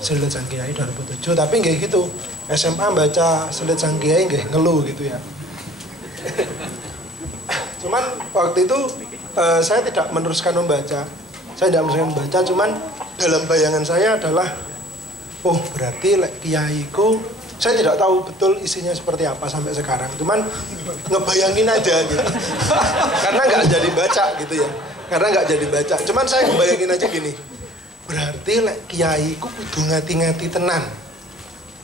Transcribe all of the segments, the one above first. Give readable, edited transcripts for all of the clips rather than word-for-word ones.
Selit Sang Kiai 2007, tapi nggak gitu. SMA baca Selit Sang Kiai nggak ngeluh gitu ya. Cuman waktu itu saya tidak meneruskan membaca. Saya tidak meneruskan membaca, cuman dalam bayangan saya adalah, oh berarti kiaiku, saya tidak tahu betul isinya seperti apa sampai sekarang. Cuman ngebayangin aja gitu. Karena nggak jadi baca gitu ya. Karena nggak jadi baca. Cuman saya ngebayangin aja gini. Berarti kiaiku kudu ngati-ngati tenan.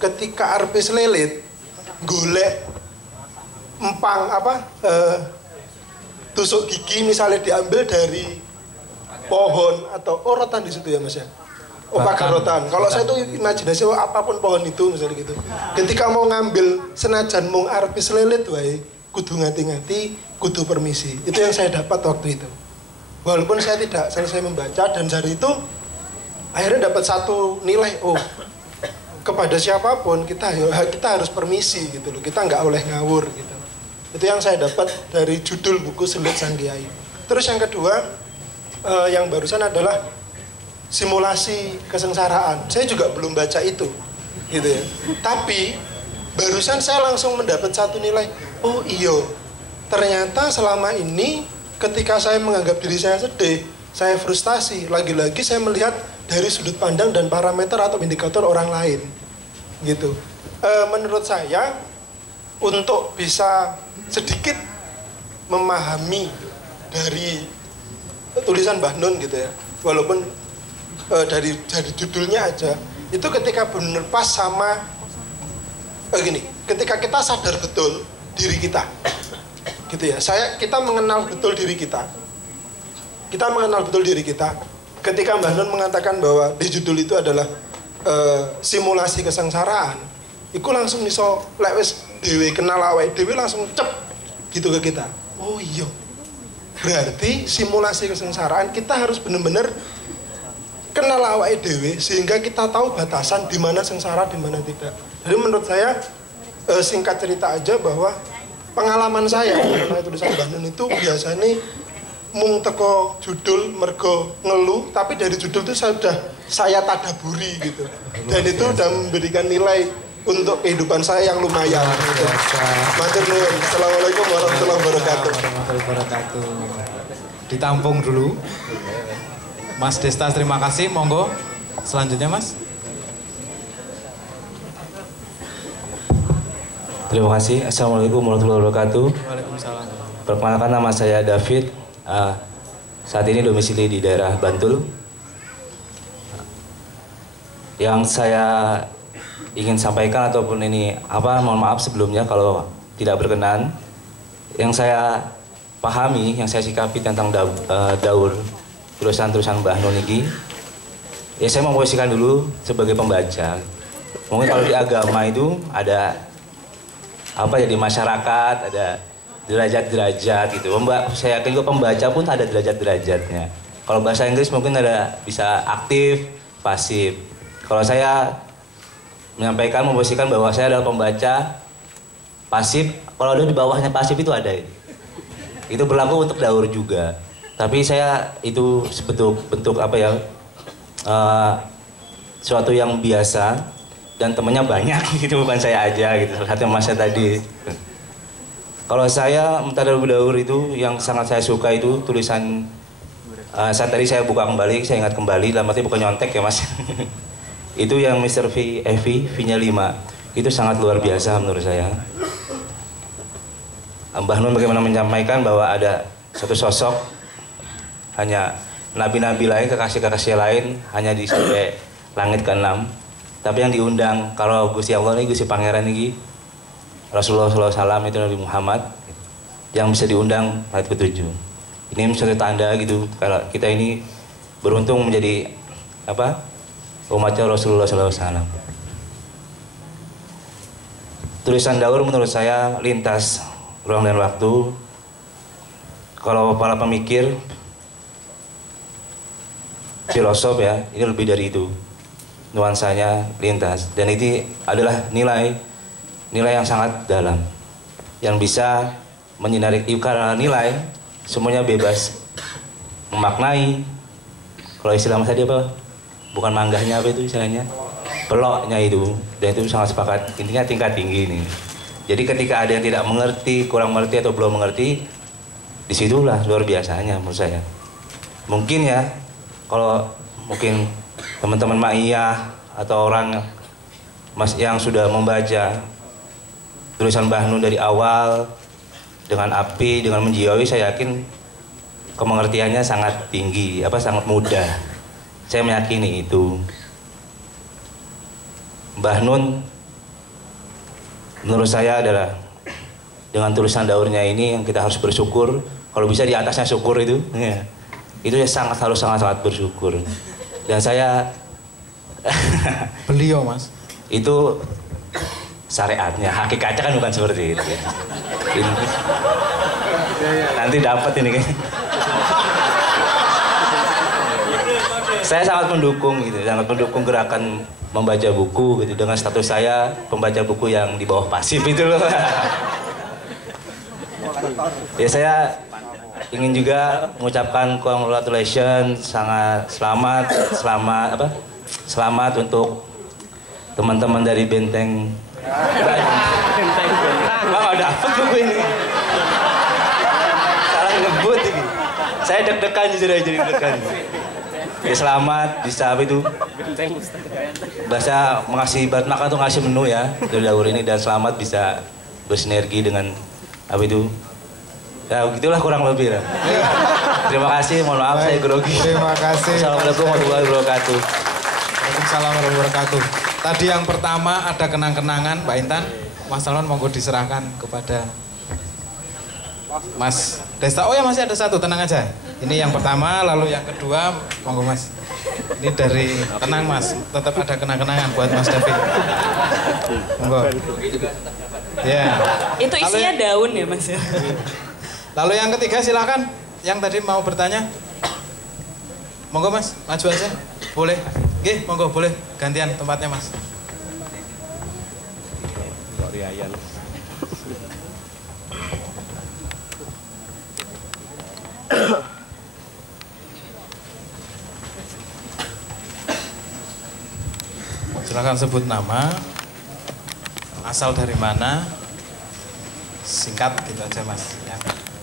Ketika arep lelit, golek empang tusuk gigi misalnya diambil dari pohon atau rotan di situ ya Mas ya. Pakai rotan. Kalau saya tuh imajinasi apapun pohon itu misalnya gitu. Ketika mau ngambil senajan mung arep lelit wae, kudu ngati-ngati, kudu permisi. Itu yang saya dapat waktu itu. Walaupun saya tidak selesai membaca dan dari itu akhirnya dapat satu nilai, oh kepada siapapun kita harus permisi gitu loh, kita nggak boleh ngawur gitu. Itu yang saya dapat dari judul buku Selit Sang Kiai. Terus yang kedua yang barusan adalah simulasi kesengsaraan. Saya juga belum baca itu gitu ya. Tapi barusan saya langsung mendapat satu nilai, oh iyo ternyata selama ini ketika saya menganggap diri saya sedih, saya frustasi, lagi-lagi saya melihat dari sudut pandang dan parameter atau indikator orang lain gitu. Menurut saya untuk bisa sedikit memahami dari tulisan Mbah Nun gitu ya, walaupun dari judulnya aja itu ketika benar pas sama gini, ketika kita sadar betul diri kita gitu ya, kita mengenal betul diri kita mengenal betul diri kita. Ketika Mbah Nun mengatakan bahwa di judul itu adalah simulasi kesengsaraan, itu langsung iso lek wis dhewe kenal awake dhewe langsung cep gitu ke kita. Oh iya. Berarti simulasi kesengsaraan kita harus benar-benar kenal awake dhewe sehingga kita tahu batasan di mana sengsara, di mana tidak. Jadi menurut saya singkat cerita aja bahwa pengalaman saya mengenai tulisan Mbah Nun itu biasanya mung teko judul mergo ngeluh, tapi dari judul itu saya tadaburi gitu. Dan itu udah memberikan nilai untuk kehidupan saya yang lumayan gitu. Matur nuwun. Assalamualaikum warahmatullahi wabarakatuh. Ditampung dulu. Mas Desta, terima kasih. Monggo selanjutnya Mas. Terima kasih. Assalamualaikum warahmatullahi wabarakatuh. Waalaikumsalam. Perkenalkan, nama saya David. Saat ini domisili di daerah Bantul. Yang saya ingin sampaikan ataupun ini mohon maaf sebelumnya kalau tidak berkenan. Yang saya pahami, yang saya sikapi tentang daur tulisan-tulisan Mbah Nun ini, ya saya memposisikan dulu sebagai pembaca. Mungkin kalau di agama itu ada di masyarakat ada derajat-derajat gitu. Saya yakin juga pembaca pun ada derajat-derajatnya. Kalau bahasa Inggris mungkin bisa aktif, pasif. Kalau saya memposisikan bahwa saya adalah pembaca pasif. Kalau ada di bawahnya pasif itu ada. Itu berlaku untuk daur juga. Tapi saya itu bentuk sesuatu yang biasa dan temannya banyak gitu, bukan saya aja gitu. Salah satu masnya tadi. Kalau saya Mentadabur Daur itu yang sangat saya suka itu tulisan saat tadi saya buka kembali, saya ingat kembali, dalam arti bukan nyontek ya Mas. Itu yang Mr. V-nya 5. Itu sangat luar biasa menurut saya. Mbah Nun bagaimana menyampaikan bahwa ada satu sosok, hanya nabi-nabi lain, kekasih-kekasih lain hanya di sampai langit ke-6. Tapi yang diundang, kalau Gusti Allah ini, Gusti Pangeran ini, Rasulullah SAW itu Nabi Muhammad yang bisa diundang ayat ke-7. Ini suatu tanda gitu kalau kita ini beruntung menjadi umatnya Rasulullah SAW. Tulisan daur menurut saya lintas ruang dan waktu. Kalau para pemikir, filosof ya, ini lebih dari itu. Nuansanya lintas dan itu adalah nilai yang sangat dalam yang bisa menyinari. Karena nilai semuanya bebas memaknai. Kalau istilah Mas tadi bukan manggahnya itu istilahnya peloknya itu, dan itu sangat sepakat, intinya tingkat tinggi ini. Jadi ketika ada yang tidak mengerti, kurang mengerti atau belum mengerti, disitulah luar biasanya menurut saya. Mungkin ya, kalau mungkin teman-teman Ma'iyah atau orang Mas yang sudah membaca tulisan Mbah Nun dari awal dengan api, dengan menjiwai, saya yakin kemengertiannya sangat tinggi, sangat mudah. Saya meyakini itu. Mbah Nun menurut saya adalah dengan tulisan daurnya ini yang kita harus bersyukur. Kalau bisa di atasnya syukur itu, ya, itu ya harus sangat bersyukur. Dan saya beliau Mas itu syariatnya, hakikatnya kan bukan seperti itu. Ya. Nanti dapat ini kan. Saya sangat mendukung gitu, sangat mendukung gerakan membaca buku gitu, dengan status saya pembaca buku yang di bawah pasif itu loh. Ya saya ingin juga mengucapkan congratulations, sangat selamat untuk teman-teman dari Benteng. Nggak dapet buku ini. Salah ngebut ini. Saya deg-degan jadi deg-degan. Ya selamat bisa itu bahasa mengasih buat makan tuh ngasih menu ya dari daur ini, dan selamat bisa bersinergi dengan itu ya begitulah kurang lebih lah. Terima kasih, mohon maaf saya grogi. Terima kasih. Assalamualaikum warahmatullahi wabarakatuh. Waalaikumsalam warahmatullahi wabarakatuh. Tadi yang pertama ada kenang-kenangan Mbak Intan, Mas Salman monggo diserahkan kepada Mas Desta. Oh ya masih ada satu, tenang aja. Ini yang pertama, lalu yang kedua, monggo Mas. Ini dari tenang Mas, tetap ada kenang-kenangan buat Mas David. Monggo. Ya. Itu isinya daun ya Mas ya. Lalu yang ketiga silakan, yang tadi mau bertanya. Monggo Mas, maju aja. Boleh. Oke, monggo boleh gantian tempatnya Mas. Silakan sebut nama, asal dari mana, singkat gitu aja Mas. Ya.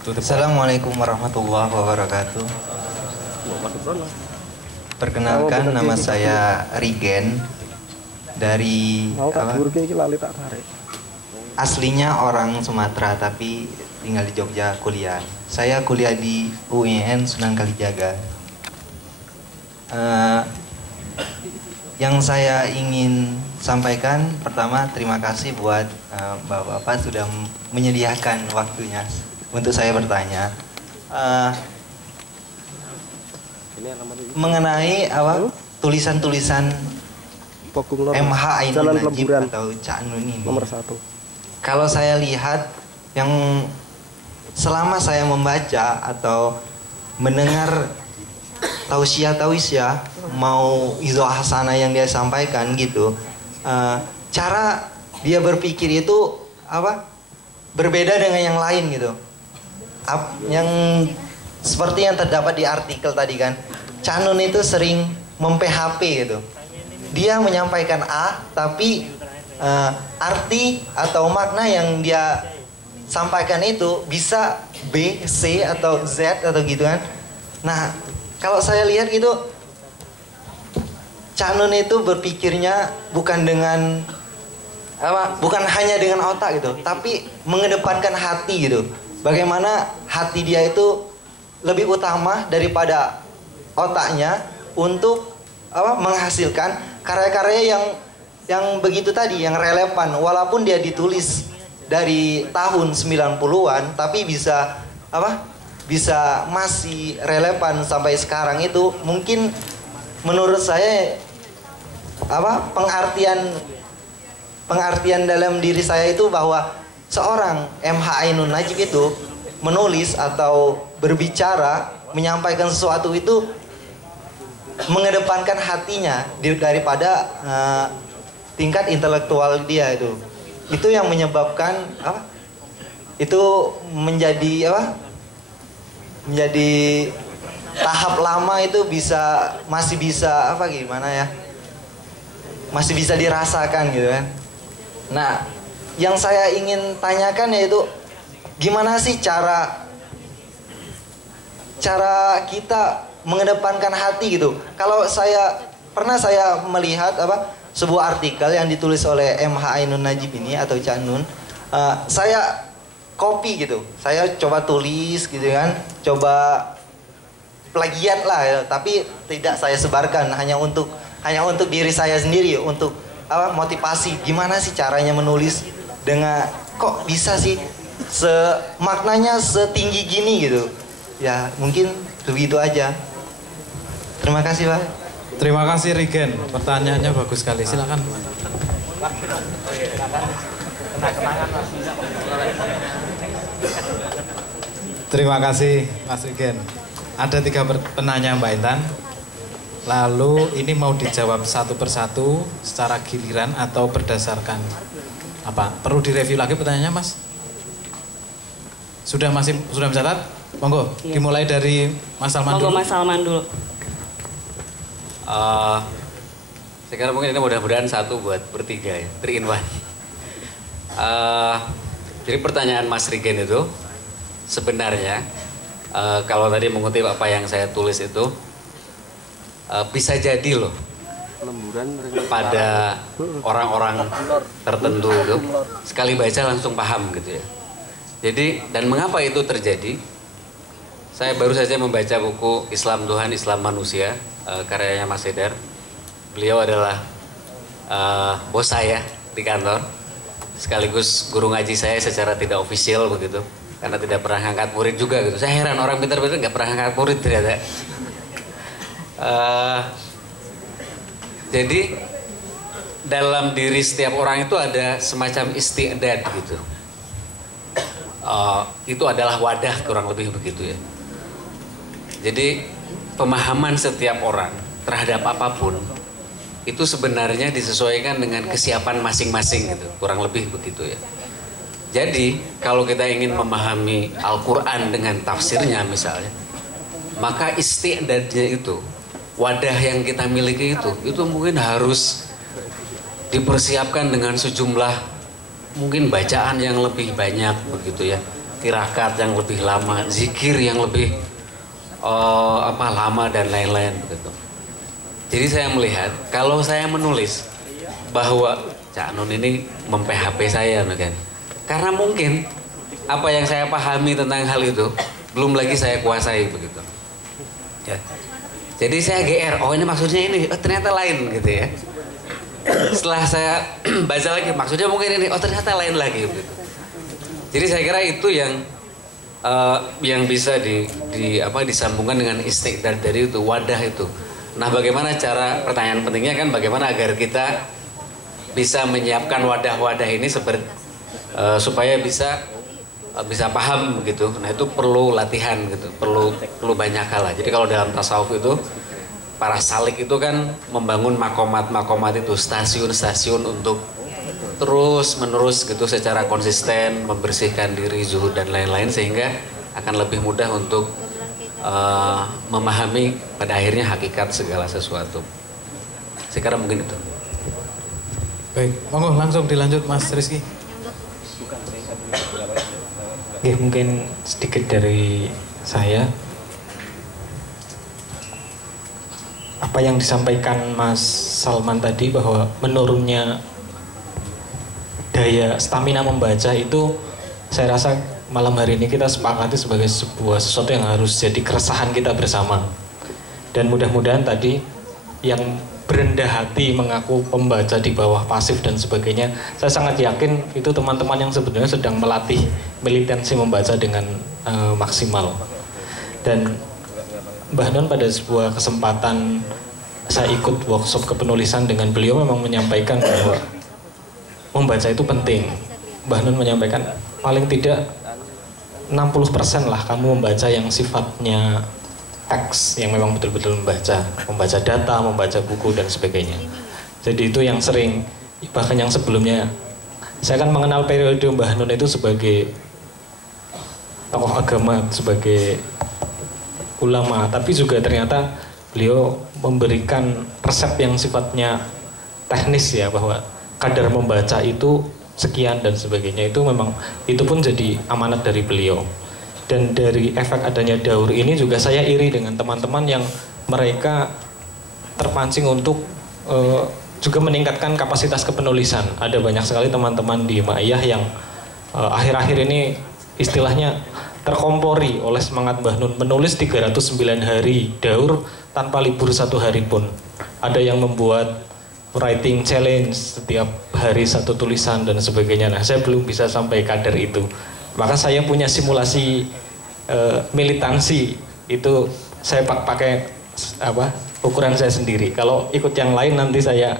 Assalamualaikum warahmatullahi wabarakatuh. Perkenalkan, nama saya Rigen dari aslinya orang Sumatera tapi tinggal di Jogja kuliah. Saya kuliah di UIN Sunan Kalijaga. Yang saya ingin sampaikan pertama, terima kasih buat Bapak-bapak sudah menyediakan waktunya untuk saya bertanya. Mengenai tulisan-tulisan MH Ainun Najib atau Cak Nun ini. Nomor 1. Kalau saya lihat yang selama saya membaca atau mendengar tausiah mau izoh hasanah yang dia sampaikan gitu, cara dia berpikir itu berbeda dengan yang lain gitu. Yang seperti yang terdapat di artikel tadi kan, Cak Nun itu sering mem-PHP gitu. Dia menyampaikan A tapi arti atau makna yang dia sampaikan itu bisa B, C atau Z atau gitu kan. Nah, kalau saya lihat gitu, Cak Nun itu berpikirnya bukan dengan bukan hanya dengan otak gitu, tapi mengedepankan hati gitu. Bagaimana hati dia itu lebih utama daripada otaknya untuk menghasilkan karya-karya yang begitu tadi, yang relevan, walaupun dia ditulis dari tahun 90-an tapi bisa bisa masih relevan sampai sekarang. Itu mungkin menurut saya pengertian dalam diri saya itu bahwa seorang MH Ainun Najib itu menulis atau berbicara, menyampaikan sesuatu itu mengedepankan hatinya daripada tingkat intelektual dia itu. Itu yang menyebabkan itu menjadi menjadi tahap lama itu masih bisa gimana ya? masih bisa dirasakan gitu kan. Nah, yang saya ingin tanyakan yaitu gimana sih cara kita mengedepankan hati gitu. Kalau pernah saya melihat sebuah artikel yang ditulis oleh MH Ainun Najib ini atau Cak Nun, saya copy gitu. Saya coba tulis gitu kan, coba plagiat lah ya, tapi tidak saya sebarkan, hanya untuk diri saya sendiri, untuk motivasi gimana sih caranya menulis dengan kok bisa sih maknanya setinggi gini gitu. Ya, mungkin begitu aja. Terima kasih, Pak. Terima kasih Rigen, pertanyaannya bagus sekali. Silakan. Terima kasih Mas Rigen. Ada 3 penanya Mbak Intan. Lalu ini mau dijawab satu persatu secara giliran atau berdasarkan apa? Perlu direview lagi pertanyaannya, Mas? Sudah mencatat? Monggo, iya. Dimulai dari Mas Salman dulu. Monggo Mas Salman dulu. Sekarang mungkin ini mudah-mudahan satu buat bertiga ya, 3 in 1. Jadi pertanyaan Mas Rigen itu sebenarnya kalau tadi mengutip apa yang saya tulis itu bisa jadi loh pada orang-orang tertentu itu sekali baca langsung paham gitu ya. Jadi dan mengapa itu terjadi? Saya baru saja membaca buku Islam Tuhan, Islam Manusia, karyanya Mas Haidar. Beliau adalah bos saya di kantor, sekaligus guru ngaji saya secara tidak ofisial begitu, karena tidak pernah ngangkat murid juga gitu. Saya heran orang pintar-pintar nggak pernah ngangkat murid ternyata. Jadi dalam diri setiap orang itu ada semacam isti'dad gitu. Itu adalah wadah kurang lebih begitu ya. Jadi pemahaman setiap orang terhadap apapun itu sebenarnya disesuaikan dengan kesiapan masing-masing gitu, kurang lebih begitu ya. Jadi kalau kita ingin memahami Al-Quran dengan tafsirnya misalnya, maka isti'dadnya itu, wadah yang kita miliki itu mungkin harus dipersiapkan dengan sejumlah mungkin bacaan yang lebih banyak begitu ya, tirakat yang lebih lama, zikir yang lebih lama dan lain-lain begitu. Jadi saya melihat kalau saya menulis bahwa Cak Nun ini mem-PHP saya kan, karena mungkin apa yang saya pahami tentang hal itu belum lagi saya kuasai begitu. Ya. Jadi saya GR, oh ini maksudnya ini, oh ternyata lain gitu ya. Setelah saya baca lagi, maksudnya mungkin ini, oh ternyata lain lagi gitu. Jadi saya kira itu yang bisa disambungkan dengan istiqdad dari itu, wadah itu. Nah bagaimana cara, pertanyaan pentingnya kan bagaimana agar kita bisa menyiapkan wadah-wadah ini supaya bisa paham begitu. Nah itu perlu latihan gitu, perlu banyak hal lah. Jadi kalau dalam tasawuf itu para salik itu kan membangun makomat itu, stasiun-stasiun untuk terus menerus gitu secara konsisten membersihkan diri, zuhud dan lain-lain, sehingga akan lebih mudah untuk memahami pada akhirnya hakikat segala sesuatu. Sekarang mungkin itu. Baik, monggo langsung dilanjut Mas Rizky. Oke, mungkin sedikit dari saya. Apa yang disampaikan Mas Salman tadi bahwa menurunnya daya stamina membaca itu, saya rasa malam hari ini kita sepakati sebagai sesuatu yang harus jadi keresahan kita bersama. Dan mudah-mudahan tadi yang berendah hati mengaku pembaca di bawah pasif dan sebagainya, saya sangat yakin itu teman-teman yang sebenarnya sedang melatih militansi membaca dengan maksimal. Dan Mbah Nun pada sebuah kesempatan saya ikut workshop kepenulisan dengan beliau memang menyampaikan bahwa membaca itu penting. Mbah Nun menyampaikan paling tidak 60% lah kamu membaca yang sifatnya teks, yang memang betul-betul membaca data, membaca buku dan sebagainya. Jadi itu yang sering, bahkan yang sebelumnya saya kan mengenal periode Mbah Nun itu sebagai tokoh agama, sebagai ulama, tapi juga ternyata beliau memberikan resep yang sifatnya teknis ya, bahwa kadar membaca itu sekian dan sebagainya, itu memang itu pun jadi amanat dari beliau. Dan dari efek adanya daur ini juga saya iri dengan teman-teman yang mereka terpancing untuk juga meningkatkan kapasitas kepenulisan. Ada banyak sekali teman-teman di Ma'iyah yang akhir-akhir ini istilahnya terkompori oleh semangat Mbah Nun, menulis 309 hari daur tanpa libur 1 hari pun. Ada yang membuat writing challenge setiap hari 1 tulisan dan sebagainya. Nah, saya belum bisa sampai kadar itu. Maka saya punya simulasi militansi itu, saya pakai ukuran saya sendiri. Kalau ikut yang lain nanti saya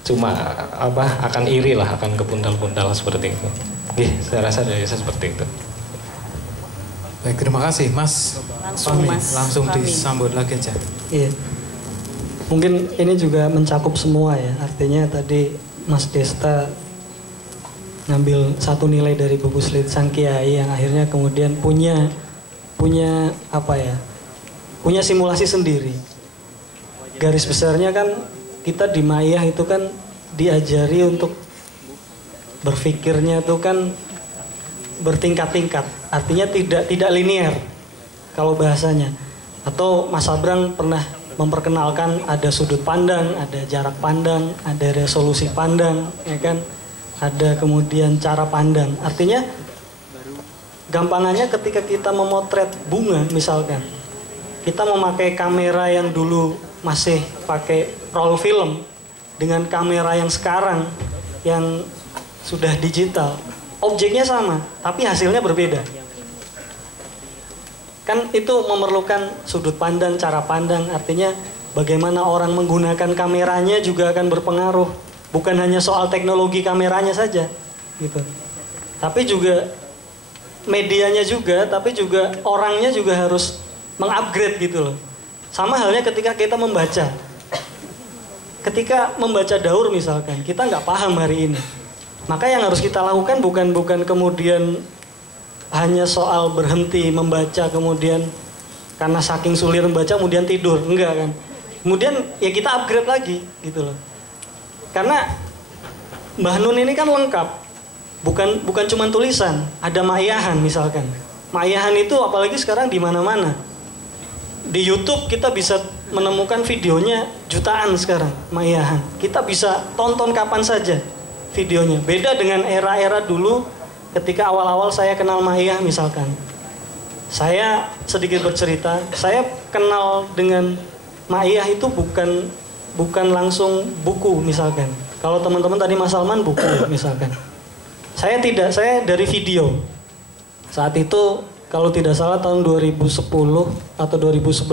cuma akan iri lah, akan kebuntal-buntal seperti itu. Saya rasa dari saya seperti itu. Baik, terima kasih Mas. Langsung disambut lagi aja. Iya. Mungkin ini juga mencakup semua ya. Artinya tadi Mas Desta ngambil satu nilai dari buku Slid Sang Kiai yang akhirnya kemudian punya punya simulasi sendiri. Garis besarnya kan kita di Ma'iyah itu kan diajari untuk berpikirnya itu kan bertingkat-tingkat. Artinya tidak linear kalau bahasanya. Atau Mas Abrang pernah memperkenalkan ada sudut pandang, ada jarak pandang, ada resolusi pandang, ya kan? Ada kemudian cara pandang. Artinya gampangannya ketika kita memotret bunga misalkan, kita memakai kamera yang dulu masih pakai roll film dengan kamera yang sekarang yang sudah digital, objeknya sama tapi hasilnya berbeda. Kan itu memerlukan sudut pandang, cara pandang. Artinya bagaimana orang menggunakan kameranya juga akan berpengaruh. Bukan hanya soal teknologi kameranya saja, gitu. Tapi juga medianya juga, tapi juga orangnya juga harus mengupgrade gitu loh. Sama halnya ketika kita membaca. Ketika membaca daur misalkan, kita nggak paham hari ini. Maka yang harus kita lakukan bukan kemudian hanya soal berhenti membaca kemudian karena saking sulit membaca kemudian tidur, enggak kan. Kemudian ya kita upgrade lagi gitu loh. Karena Mbah Nun ini kan lengkap. Bukan cuma tulisan, ada Ma'iyahan misalkan. Ma'iyahan itu apalagi sekarang di mana-mana. Di YouTube kita bisa menemukan videonya jutaan sekarang, Ma'iyahan. Kita bisa tonton kapan saja videonya. Beda dengan era-era dulu ketika awal-awal saya kenal Ma'iyah misalkan. Saya sedikit bercerita, saya kenal dengan Ma'iyah itu bukan langsung buku misalkan. Kalau teman-teman tadi Mas Salman buku misalkan. Saya tidak, saya dari video. Saat itu kalau tidak salah tahun 2010 atau 2011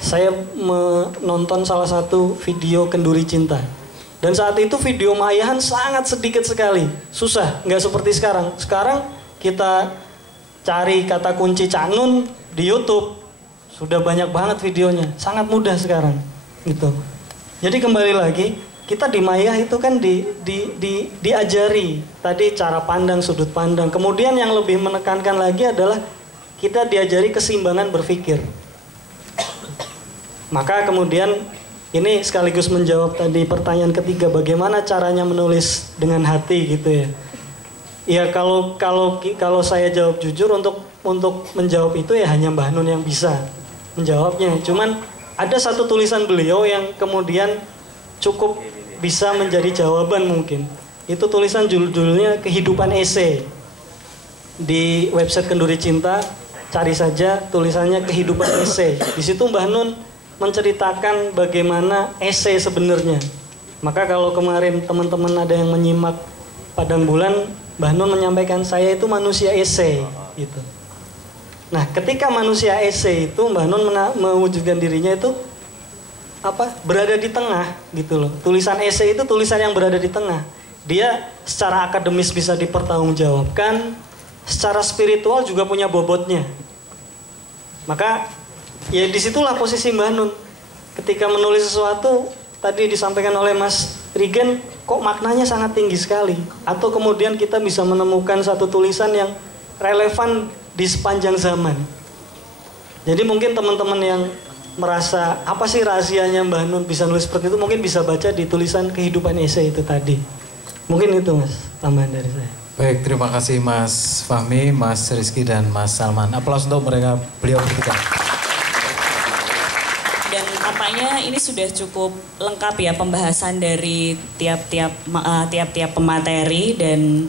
saya menonton salah satu video Kenduri Cinta. Dan saat itu video Ma'Iyahan sangat sedikit sekali. Susah, nggak seperti sekarang. Sekarang kita cari kata kunci Cak Nun di YouTube. Sudah banyak banget videonya. Sangat mudah sekarang. Gitu. Jadi kembali lagi, kita di Ma'Iyah itu kan diajari. Tadi cara pandang, sudut pandang. Kemudian yang lebih menekankan lagi adalah kita diajari keseimbangan berpikir. Maka kemudian ini sekaligus menjawab tadi pertanyaan ketiga, bagaimana caranya menulis dengan hati gitu ya. Ya kalau saya jawab jujur untuk menjawab itu ya hanya Mbah Nun yang bisa menjawabnya. Cuman ada satu tulisan beliau yang kemudian cukup bisa menjadi jawaban mungkin. Itu tulisan judulnya Kehidupan Esai. Di website Kenduri Cinta cari saja tulisannya Kehidupan Esai. Di situ Mbah Nun menceritakan bagaimana esai sebenarnya. Maka kalau kemarin teman-teman ada yang menyimak Padang Bulan, Mbah Nun menyampaikan saya itu manusia esai gitu. Nah, ketika manusia esai itu Mbah Nun mewujudkan dirinya itu berada di tengah gitu loh. Tulisan esai itu tulisan yang berada di tengah. Dia secara akademis bisa dipertanggungjawabkan, secara spiritual juga punya bobotnya. Maka ya disitulah posisi Mbah Nun. Ketika menulis sesuatu, tadi disampaikan oleh Mas Rigen, kok maknanya sangat tinggi sekali. Atau kemudian kita bisa menemukan satu tulisan yang relevan di sepanjang zaman. Jadi mungkin teman-teman yang merasa apa sih rahasianya Mbah Nun bisa nulis seperti itu, mungkin bisa baca di tulisan Kehidupan Esai itu tadi. Mungkin itu Mas, tambahan dari saya. Baik, terima kasih Mas Fahmi, Mas Rizky, dan Mas Salman. Aplaus untuk mereka, beliau bertiga. Dan tampaknya ini sudah cukup lengkap ya pembahasan dari tiap-tiap pemateri, dan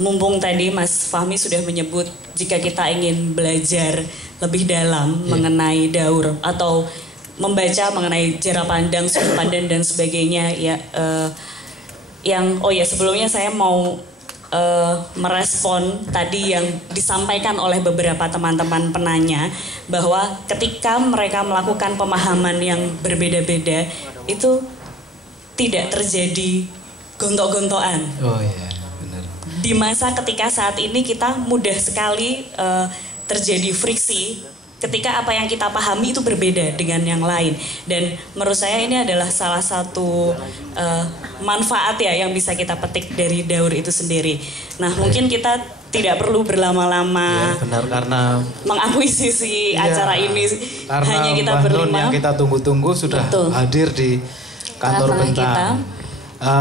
mumpung tadi Mas Fahmi sudah menyebut jika kita ingin belajar lebih dalam mengenai daur atau membaca mengenai jarak pandang, sudut pandang dan sebagainya ya, sebelumnya saya mau merespon tadi yang disampaikan oleh beberapa teman-teman penanya, bahwa ketika mereka melakukan pemahaman yang berbeda-beda itu tidak terjadi gontok-gontokan. Oh iya, benar. Di masa ketika saat ini kita mudah sekali terjadi friksi ketika apa yang kita pahami itu berbeda dengan yang lain, dan menurut saya ini adalah salah satu manfaat ya yang bisa kita petik dari daur itu sendiri. Nah, mungkin kita tidak perlu berlama-lama mengakuisisi acara ini, karena hanya kita Mbah Nun berlima yang kita tunggu-tunggu sudah hadir di kantor Bentang.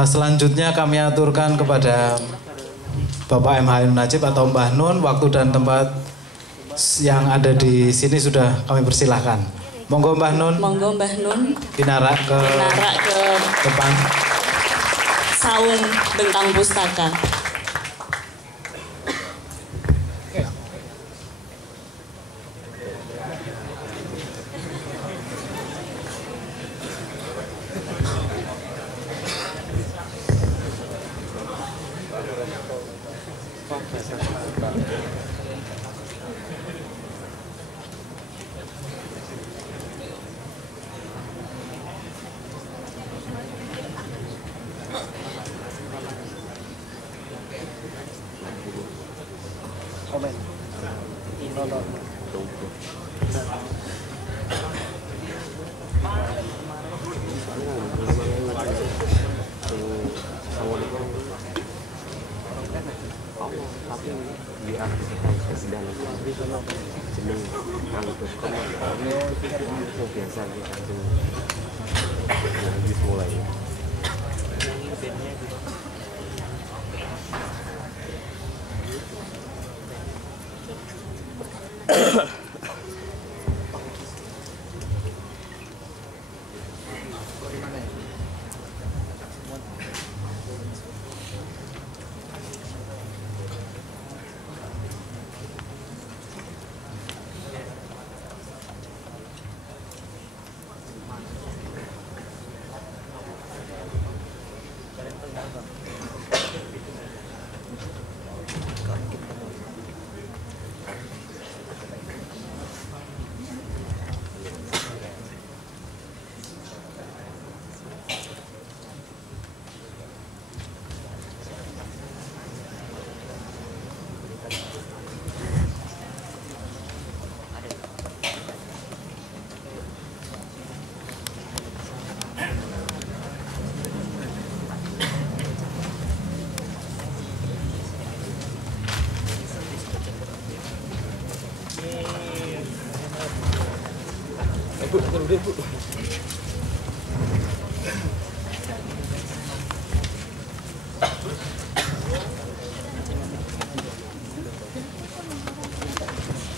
Selanjutnya kami aturkan kepada Bapak MH Najib atau Mbah Nun, waktu dan tempat yang ada di sini sudah kami persilahkan. Monggo Mbah Nun. Monggo Mbah Nun. Dinarak ke depan. Saung Bentang Pustaka.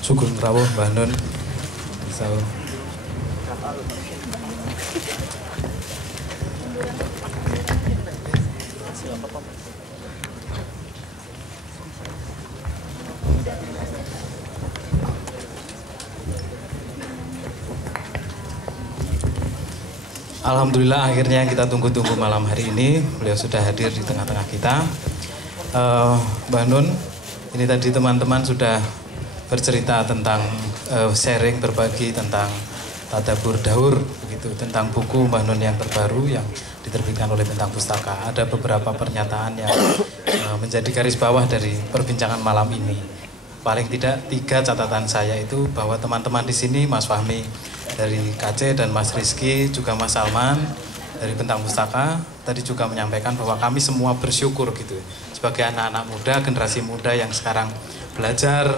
Sugeng rawuh Mbah Nun. Alhamdulillah akhirnya yang kita tunggu-tunggu malam hari ini, beliau sudah hadir di tengah-tengah kita. Mbah Nun, ini tadi teman-teman sudah bercerita tentang sharing, berbagi tentang tadabbur daur, begitu, tentang buku Mbah Nun yang terbaru yang diterbitkan oleh Bentang Pustaka. Ada beberapa pernyataan yang menjadi garis bawah dari perbincangan malam ini. Paling tidak 3 catatan saya itu bahwa teman-teman di sini, Mas Fahmi dari KC dan Mas Rizky, juga Mas Salman dari Bentang Pustaka, tadi juga menyampaikan bahwa kami semua bersyukur gitu sebagai anak-anak muda, generasi muda yang sekarang belajar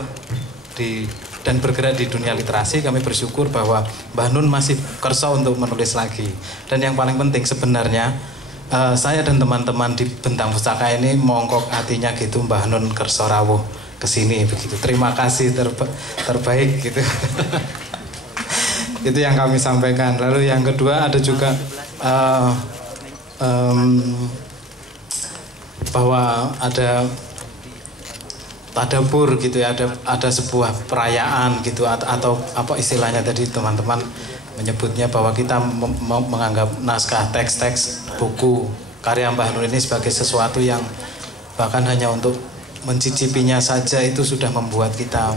di dan bergerak di dunia literasi, kami bersyukur bahwa Mbah Nun masih kersa untuk menulis lagi. Dan yang paling penting sebenarnya saya dan teman-teman di Bentang Pustaka ini mongkok hatinya gitu, Mbah Nun kersa rawuh kesini begitu. Terima kasih terbaik gitu. Itu yang kami sampaikan. Lalu yang kedua ada juga bahwa ada tadabur gitu ya, ada sebuah perayaan gitu, atau apa istilahnya tadi teman-teman menyebutnya, bahwa kita menganggap naskah teks-teks buku karya Mbah Nun ini sebagai sesuatu yang bahkan hanya untuk mencicipinya saja itu sudah membuat kita